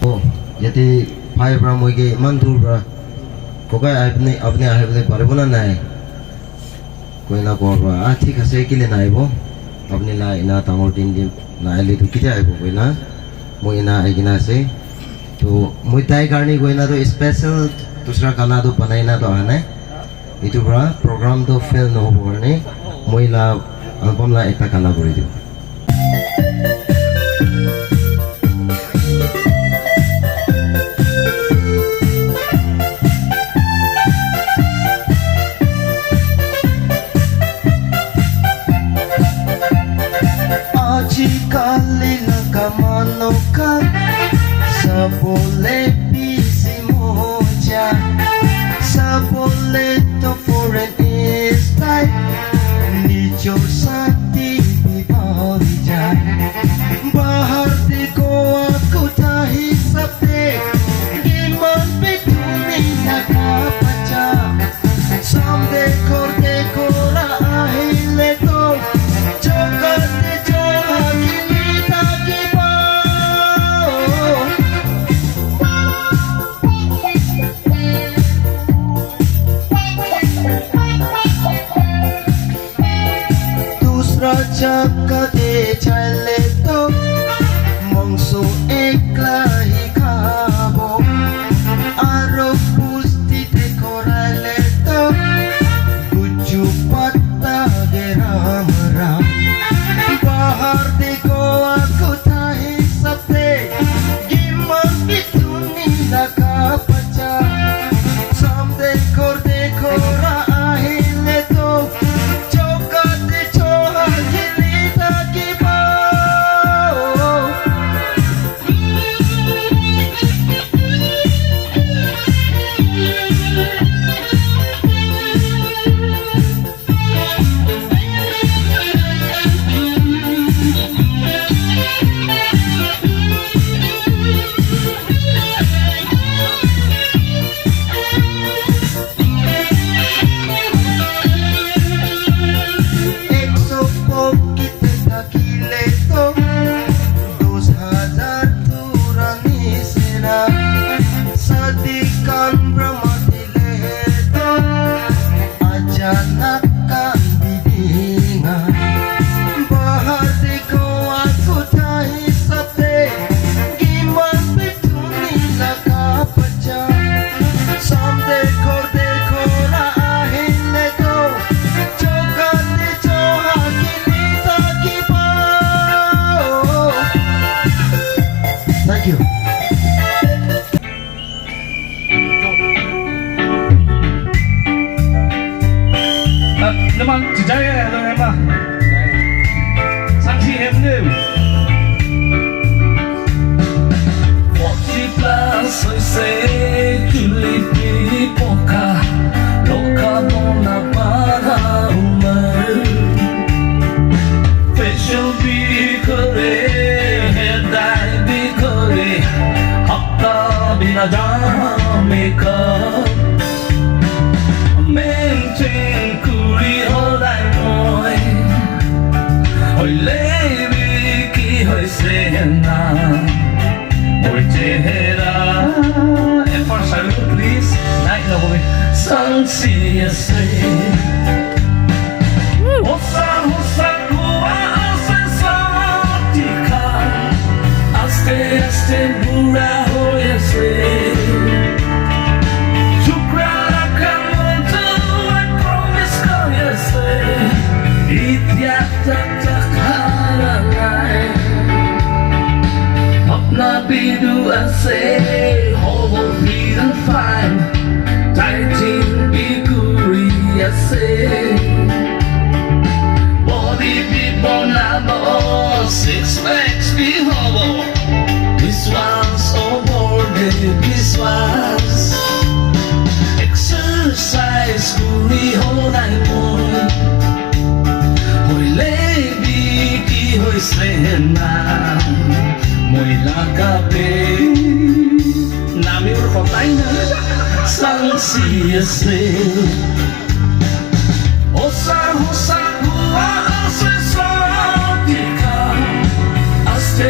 Oh, jadi pai pra moi ke mandur pra kokai apne ahibne parbo na nai koi na ko pra thik ase kile nai bo apne la ina tamor tin din na ali tu kite aibo koi na moi ina aigina ase to moi tai karni koi na to special dusra gana to banai na to ane itu pra program to fail no hobo karne moi la album la ekta gana kori diu Sabole pisimoja, sabole to foreign is like nicho sati bibawija. Bahar di goa kutahi sabde, iman bituni nakapacha. Samde korde kora ahile to, jogate joha kilita kipa. Raja de chale to mongso ekla hi khabo aro pusti te korale to kuchu patta de ram ram bahar de goa kutahi sabde gimman bituni laka pacha samde korde kora ahile to Thank you. Naman jaya lo emang. Saksi emnu. 40 plus soy kulipi poka loka bona para umar. Facial bikore headai bikore hakka binadamika. Maintain kuri holai moi hoi lebi ki hoi sena hoi tehera and for salute please night no boy sang si ase hosa hosa kua ase satika aste aste bura hoi ase Bidu ase, hobo freedom fine, tightin biguri ase, body people nabo, six packs be hobo, this one's awarded, this one's exercise kuri holai moi, hoi lebi ki hoi sena. Moi lakape nami urkotay na sang siyase osa hosa kua ase satika aste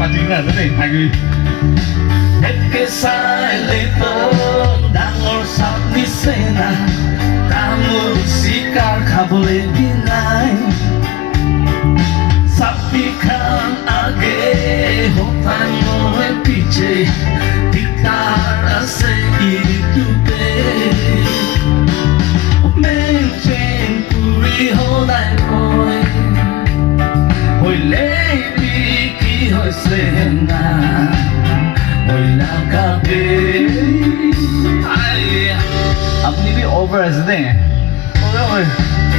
빠지기나 전에 자기 백개 살리도 당을 삽니세나 당을 시कार 가볼래 비나이 사피칸 아게 호탄노의 피체 뒷따라세 이리두배 맨chen puri hodai boy hoi lebi ki hoi sena hoi lakabe ai apni bhi over as de oi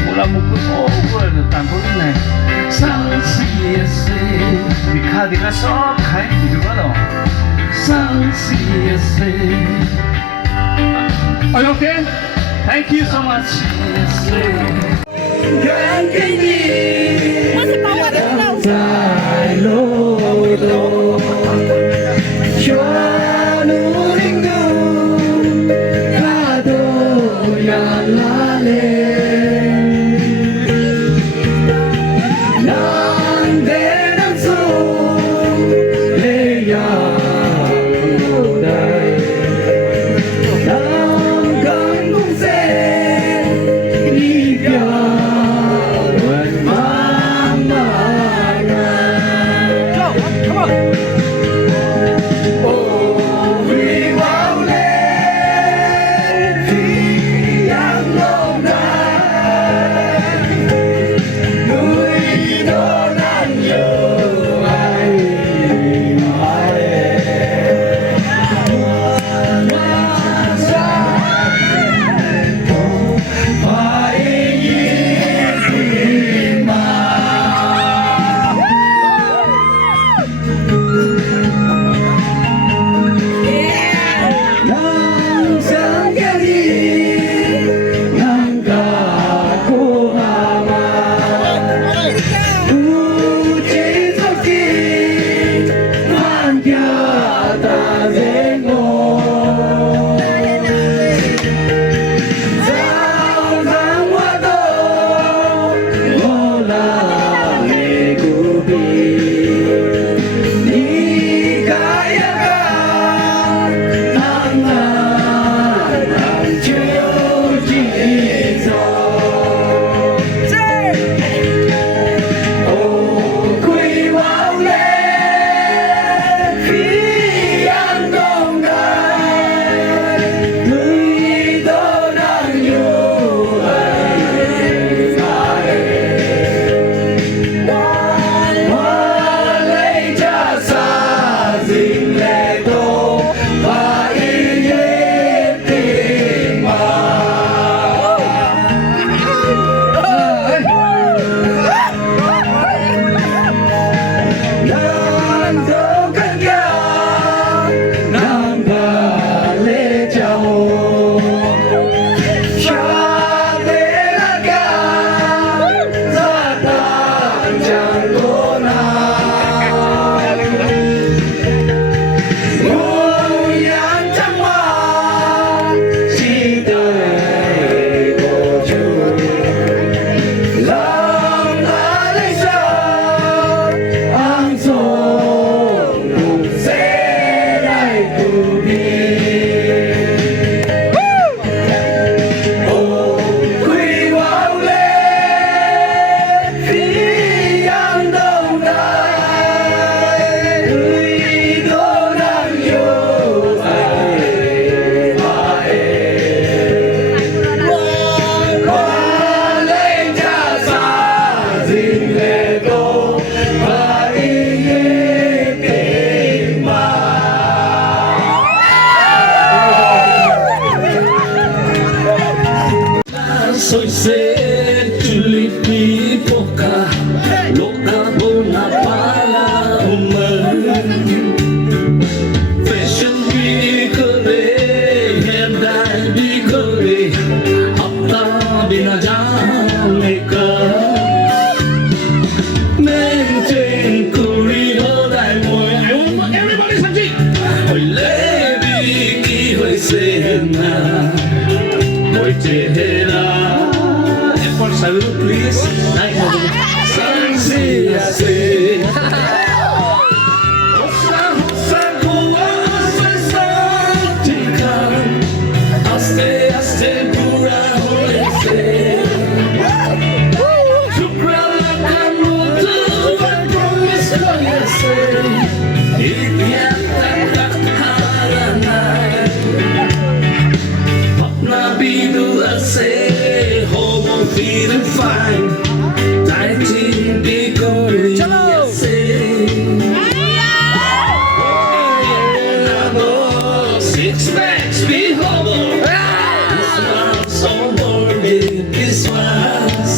mula mukku over tan puri nai sang si se dikha dikha sob khai diba no sang si se are you okay? Thank you so much. Soy se tulipi poka loka bona pala umar fashion week le headline week le apna bina jaane ka maintain kuri hodai moi I want everybody sanji oi lebi ki hoi se na moi chehra Salut, please. Night, sang si. happy to say, home I'm feeling fine. 19 because I say, oh, 6 packs be homo. This one's so morbid, this one's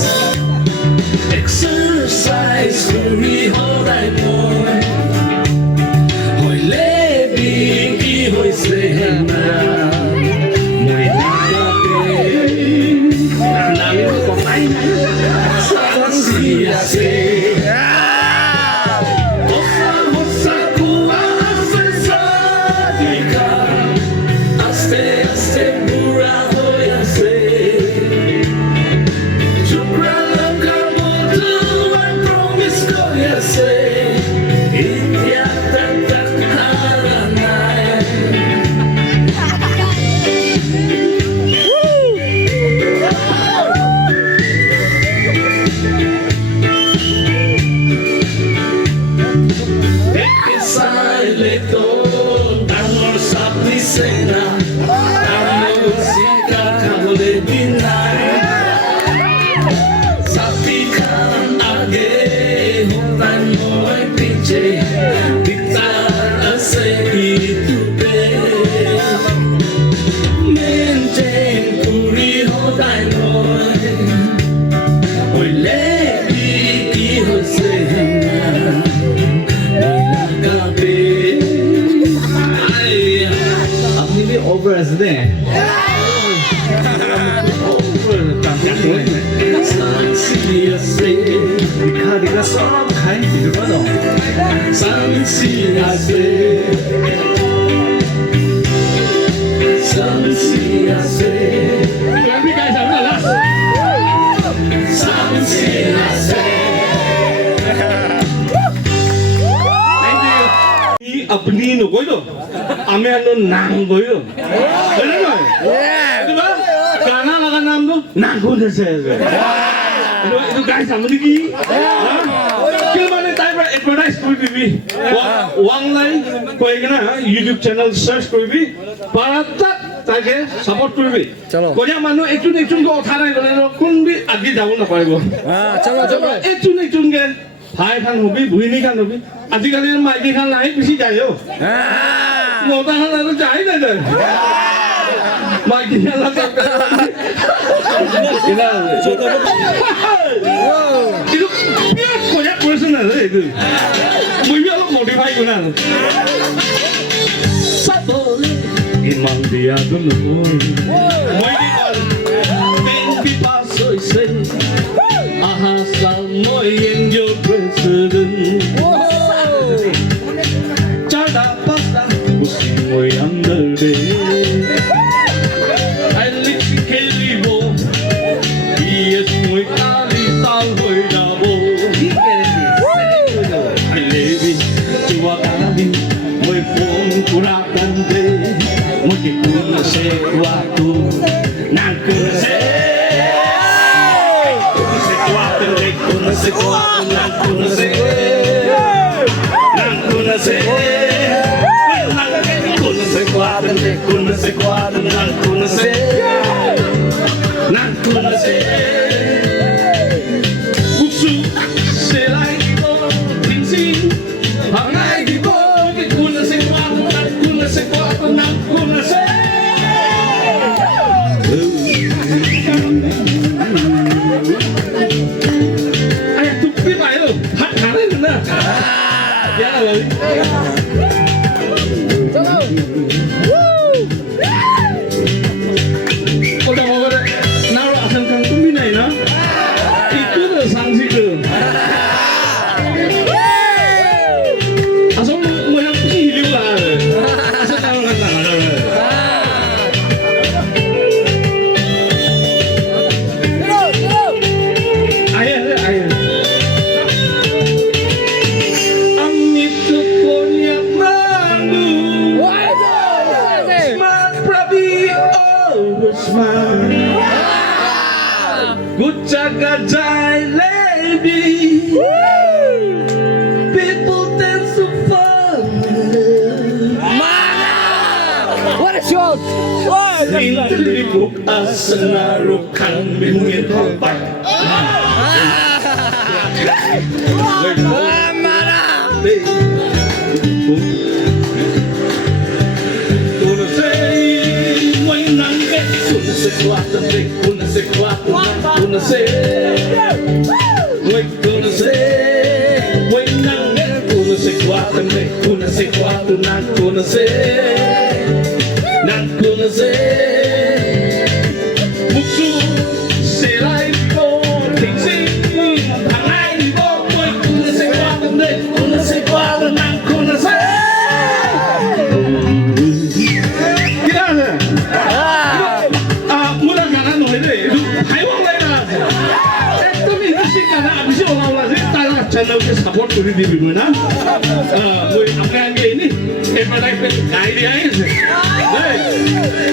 exercise for me, hold I boy. Hoy lebi, ki hoy slehna. Over as there. Diga só cai de balão. अपनी no कोई तो हमें अनु नाम कोई तो है ना itu kan karena laga नाम तो नाम कौन से है itu guys sama lagi क्यों मैंने टाइप एडवर्टाइज कोई भी वांग लाइन कोई ना YouTube channel search कोई भी भारत ताके सपोर्ट कोई भी कोई मानो एक चुन को उठा रहे हैं कौन भी आगे जाऊँ ना पाएगा चलो एक चुन के भाई खान हो भी भूई नहीं खान हो भी आजकल ये माइकी खान लाए किसी जाए हो मोटा खान लाए तो जाए नहीं जाए माइकी खान लाए itu banyak person ada itu mungkin lo modify guna imam dia dulu mungkin baby pasoi say ahasal moyen yo president cada pasta usi moyen derde I live kelibo yes moi ali tal hoi dabo I live chua kali moi phone kurakan de moi kun se waktu nang kun se shot. Wah, Interlibuk asengaruh kang mingin obat. mana? Kuna sei, mãe não quer. Kuna se quatro, kuna se quatro, kuna se. Mãe kuna se, mãe não quer. Kuna se quatro, kuna se quatro, não kuna se. Não kuna se. Muksu serai ko, tingsi, tangai ko, mãe kuna se quatro, kuna se quatro, não kuna se. Mula ganan no hele, Taiwan lai na. Ekdom interesting गाना अभिषेक होला चाहिँ तारा channel के support गरिदिनु हैन म आफ्नो नि advertisement गाइदिए है